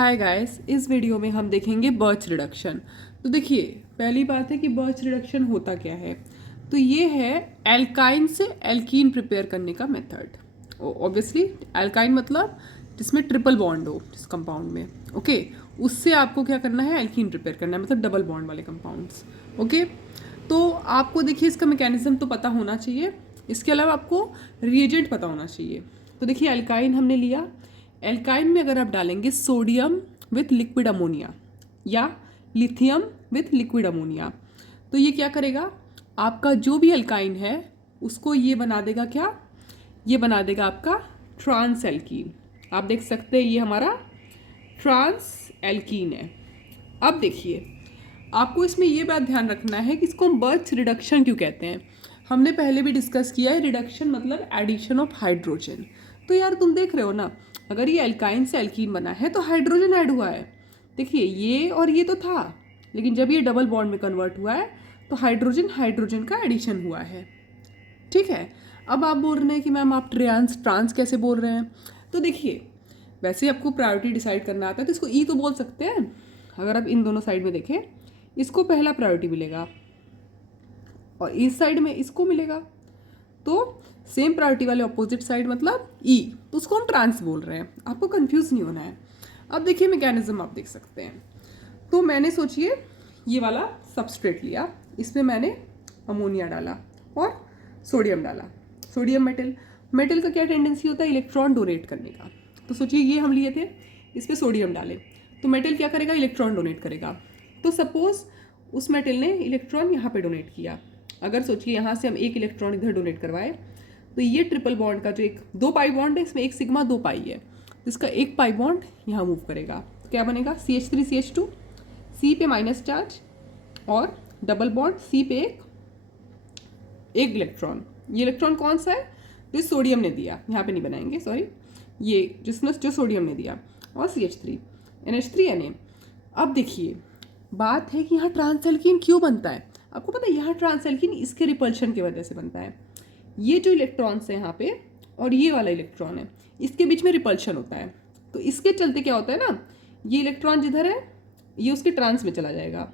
Hi guys, इस video में हम देखेंगे बर्च रिडक्शन। तो देखिए, पहली बात है कि बर्च रिडक्शन होता क्या है। तो ये है एल्काइन से एल्कीन प्रिपेयर करने का मेथड। ऑब्वियसली एल्काइन मतलब जिसमें ट्रिपल बॉन्ड हो जिस कंपाउंड में, ओके, उससे आपको क्या करना है, एल्कीन प्रिपेयर करना है, मतलब डबल बॉन्ड वाले कंपाउंड्स। ओके, तो आपको देखिए इसका मैकेनिज्म तो पता होना चाहिए, इसके अलावा आपको रिएजेंट पता होना चाहिए। तो देखिए एल्काइन हमने लिया, एल्काइन में अगर आप डालेंगे सोडियम विथ लिक्विड अमोनिया या लिथियम विथ लिक्विड अमोनिया, तो ये क्या करेगा, आपका जो भी एल्काइन है उसको ये बना देगा, क्या ये बना देगा आपका ट्रांस एल्कीन। आप देख सकते हैं ये हमारा ट्रांस एल्कीन है। अब देखिए आपको इसमें ये बात ध्यान रखना है कि इसको हम बर्च रिडक्शन क्यों कहते हैं। हमने पहले भी डिस्कस किया है, रिडक्शन मतलब एडिशन ऑफ हाइड्रोजन। तो यार तुम देख रहे हो ना, अगर ये एल्काइन से एल्कीन बना है तो हाइड्रोजन ऐड हुआ है। देखिए ये और ये तो था, लेकिन जब ये डबल बॉन्ड में कन्वर्ट हुआ है तो हाइड्रोजन हाइड्रोजन का एडिशन हुआ है। ठीक है, अब आप बोल रहे हैं कि मैम आप ट्रांस कैसे बोल रहे हैं। तो देखिए वैसे आपको प्रायोरिटी डिसाइड करना आता है तो इसको ई तो बोल सकते हैं। अगर आप इन दोनों साइड में देखें, इसको पहला प्रायोरिटी मिलेगा और इस साइड में इसको मिलेगा, तो सेम प्रायोरिटी वाले ऑपोजिट साइड मतलब ई, तो उसको हम ट्रांस बोल रहे हैं। आपको कंफ्यूज नहीं होना है। अब देखिए मैकेनिज्म आप देख सकते हैं। तो मैंने सोचिए ये वाला सबस्ट्रेट लिया, इसमें मैंने अमोनिया डाला और सोडियम डाला। सोडियम मेटल का क्या टेंडेंसी होता है, इलेक्ट्रॉन डोनेट करने का। तो सोचिए ये हम लिए थे, इस पर सोडियम डाले तो मेटल क्या करेगा, इलेक्ट्रॉन डोनेट करेगा। तो सपोज उस मेटल ने इलेक्ट्रॉन यहाँ पे डोनेट किया, अगर सोचिए यहाँ से हम एक इलेक्ट्रॉन इधर डोनेट करवाए तो ये ट्रिपल बॉन्ड का जो एक दो पाई बॉन्ड है, इसमें एक सिग्मा दो पाई है, तो इसका एक पाई बॉन्ड यहाँ मूव करेगा, तो क्या बनेगा CH3CH2, सी पे माइनस चार्ज और डबल बॉन्ड सी पे एक इलेक्ट्रॉन। ये इलेक्ट्रॉन कौन सा है, जो सोडियम ने दिया, यहाँ पे नहीं बनाएंगे सॉरी, ये जिसने जो सोडियम ने दिया, और CH3 NH3Na। अब देखिए बात है कि यहाँ ट्रांस एल्कीन क्यों बनता है। आपको पता है यहाँ ट्रांस एल्कीन इसके रिपल्शन की वजह से बनता है। ये जो इलेक्ट्रॉन्स है यहाँ पे और ये वाला इलेक्ट्रॉन है, इसके बीच में रिपल्शन होता है। तो इसके चलते क्या होता है ना, ये इलेक्ट्रॉन जिधर है ये उसके ट्रांस में चला जाएगा,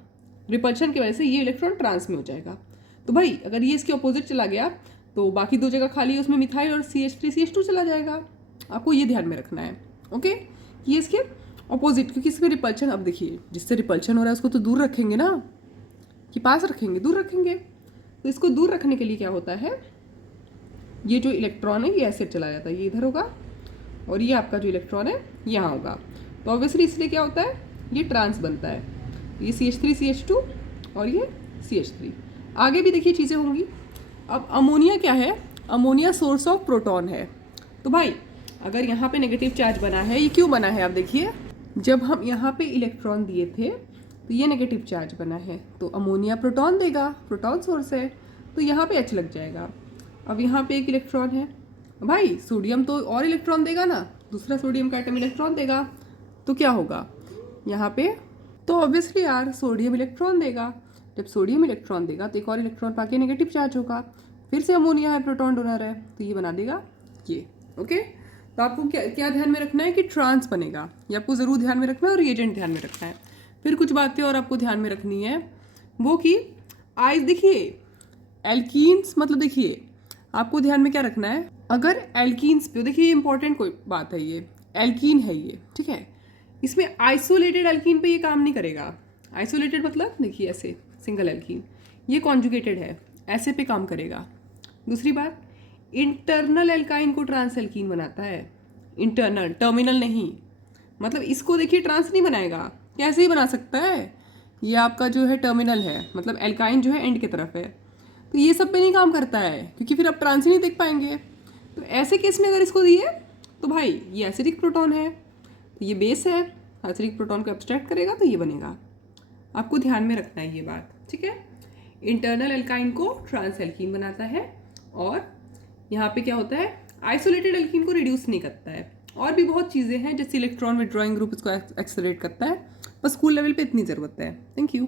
रिपल्शन की वजह से ये इलेक्ट्रॉन ट्रांस में हो जाएगा। तो भाई अगर ये इसके अपोजिट चला गया तो बाकी दो जगह खाली है, उसमें मिथाइल और CH3CH2 चला जाएगा। आपको ये ध्यान में रखना है, ओके, ये इसके अपोजिट, क्योंकि इसमें रिपल्शन, अब देखिए जिससे रिपल्शन हो रहा है उसको तो दूर रखेंगे ना, कि पास रखेंगे, दूर रखेंगे। तो इसको दूर रखने के लिए क्या होता है, ये जो इलेक्ट्रॉन है ये ऐसे चला जाता है, ये इधर होगा और ये आपका जो इलेक्ट्रॉन है यहाँ होगा। तो ऑब्वियसली इसलिए क्या होता है, ये ट्रांस बनता है, ये CH3CH2 और ये CH3। आगे भी देखिए चीज़ें होंगी। अब अमोनिया क्या है, अमोनिया सोर्स ऑफ प्रोटॉन है। तो भाई अगर यहाँ पे नेगेटिव चार्ज बना है, ये क्यों बना है, आप देखिए जब हम यहाँ पे इलेक्ट्रॉन दिए थे तो ये नेगेटिव चार्ज बना है, तो अमोनिया प्रोटॉन देगा, प्रोटॉन सोर्स है, तो यहाँ पे H लग जाएगा। अब यहाँ पे एक इलेक्ट्रॉन है, भाई सोडियम तो और इलेक्ट्रॉन देगा ना, दूसरा सोडियम का एटम इलेक्ट्रॉन देगा, तो क्या होगा यहाँ पे, तो ऑब्वियसली यार सोडियम इलेक्ट्रॉन देगा। जब सोडियम इलेक्ट्रॉन देगा तो एक और इलेक्ट्रॉन पाके नेगेटिव चार्ज होगा, फिर से अमोनिया है, प्रोटॉन डोनर है, तो ये बना देगा ये। ओके, तो आपको क्या क्या ध्यान में रखना है कि ट्रांस बनेगा, ये आपको ज़रूर ध्यान में रखना है, और रिएजेंट ध्यान में रखना है। फिर कुछ बातें और आपको ध्यान में रखनी है, वो कि आइस, देखिए एल्कीन्स मतलब देखिए आपको ध्यान में क्या रखना है, अगर एल्कीन्स पे देखिए इंपॉर्टेंट कोई बात है, ये एल्कीन है ये, ठीक है, इसमें आइसोलेटेड एल्कीन पे ये काम नहीं करेगा। आइसोलेटेड मतलब देखिए ऐसे सिंगल एल्कीन, ये कॉन्जुगेटेड है, ऐसे पे काम करेगा। दूसरी बात, इंटरनल एल्काइन को ट्रांस एल्कीन बनाता है, इंटरनल, टर्मिनल नहीं, मतलब इसको देखिए ट्रांस नहीं बनाएगा, कैसे ही बना सकता है, ये आपका जो है टर्मिनल है, मतलब एल्काइन जो है एंड की तरफ है, तो ये सब पे नहीं काम करता है, क्योंकि फिर आप ट्रांस ही नहीं देख पाएंगे। तो ऐसे केस में अगर इसको दिए तो भाई ये एसिडिक प्रोटॉन है, तो ये बेस है, एसिडिक प्रोटॉन को एब्स्ट्रैक्ट करेगा तो ये बनेगा। आपको ध्यान में रखना है ये बात, ठीक है। इंटरनल एल्काइन को ट्रांस एल्कीन बनाता है, और यहाँ पे क्या होता है, आइसोलेटेड एल्कीन को रिड्यूस नहीं करता है। और भी बहुत चीज़ें हैं, जैसे इलेक्ट्रॉन विड्रॉइंग ग्रुप इसको एक्सेलरेट करता है, बस स्कूल लेवल पे इतनी ज़रूरत है। Thank you.